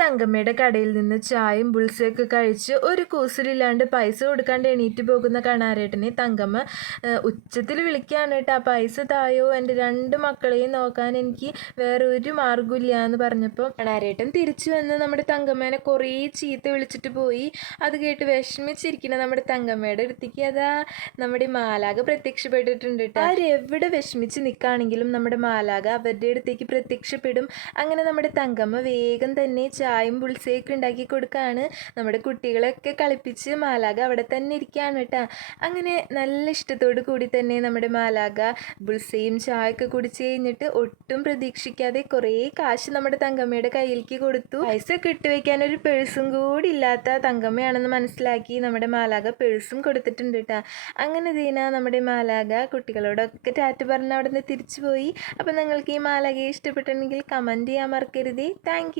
തങ്കമ്മയുടെ കടയിൽ നിന്ന് ചായയും ബുൾസയൊക്കെ കഴിച്ച് ഒരു കൂസലില്ലാണ്ട് പൈസ കൊടുക്കാണ്ട് എണീറ്റ് പോകുന്ന കണാരേട്ടനെ തങ്കമ്മ ഉച്ചത്തിൽ വിളിക്കുകയാണ് കേട്ടോ. പൈസ തായോ, എൻ്റെ 2 മക്കളെയും നോക്കാൻ എനിക്ക് വേറെ ഒരു മാർഗ്ഗമില്ല എന്ന് പറഞ്ഞപ്പോൾ കണാരേട്ടൻ തിരിച്ചു വന്ന് നമ്മുടെ തങ്കമ്മേനെ കുറേ ചീത്ത വിളിച്ചിട്ട് പോയി. അത് കേട്ട് വിഷമിച്ചിരിക്കുന്ന നമ്മുടെ തങ്കമ്മയുടെ അടുത്തേക്ക് അതാ നമ്മുടെ മാലാക പ്രത്യക്ഷപ്പെട്ടിട്ടുണ്ട് കേട്ടോ. ആരെവിടെ വിഷമിച്ച് നിൽക്കുകയാണെങ്കിലും നമ്മുടെ മാലാക അവരുടെ അടുത്തേക്ക് പ്രത്യക്ഷപ്പെടും. അങ്ങനെ നമ്മുടെ തങ്കമ്മ വേഗം തന്നെ ചായയും ബുൾസയൊക്കെ ഉണ്ടാക്കി കൊടുക്കുകയാണ്. നമ്മുടെ കുട്ടികളൊക്കെ കളിപ്പിച്ച് മാലാക അവിടെ തന്നെ ഇരിക്കുകയാണ് കേട്ടോ. അങ്ങനെ നല്ല ഇഷ്ടത്തോടു കൂടി തന്നെ നമ്മുടെ മാലാക ബുൾസയും ചായയൊക്കെ കുടിച്ച് കഴിഞ്ഞിട്ട് ഒട്ടും പ്രതീക്ഷിക്കാതെ കുറേ കാശ് നമ്മുടെ തങ്കമ്മയുടെ കയ്യിലേക്ക് കൊടുത്തു. പൈസ കിട്ടുവയ്ക്കാൻ ഒരു പേഴ്സും കൂടി ഇല്ലാത്ത തങ്കമ്മയാണെന്ന് മനസ്സിലാക്കി നമ്മുടെ മാലാക പേഴ്സും കൊടുത്തിട്ടുണ്ട് കേട്ടോ. അങ്ങനെ ദീന നമ്മുടെ മാലാക കുട്ടികളോടൊക്കെ ടാറ്റ പറഞ്ഞ് അവിടെ നിന്ന് തിരിച്ചു പോയി. അപ്പം നിങ്ങൾക്ക് ഈ മാലാകയെ ഇഷ്ടപ്പെട്ടിട്ടുണ്ടെങ്കിൽ കമൻറ്റ് ചെയ്യാൻ മറക്കരുതേ. താങ്ക്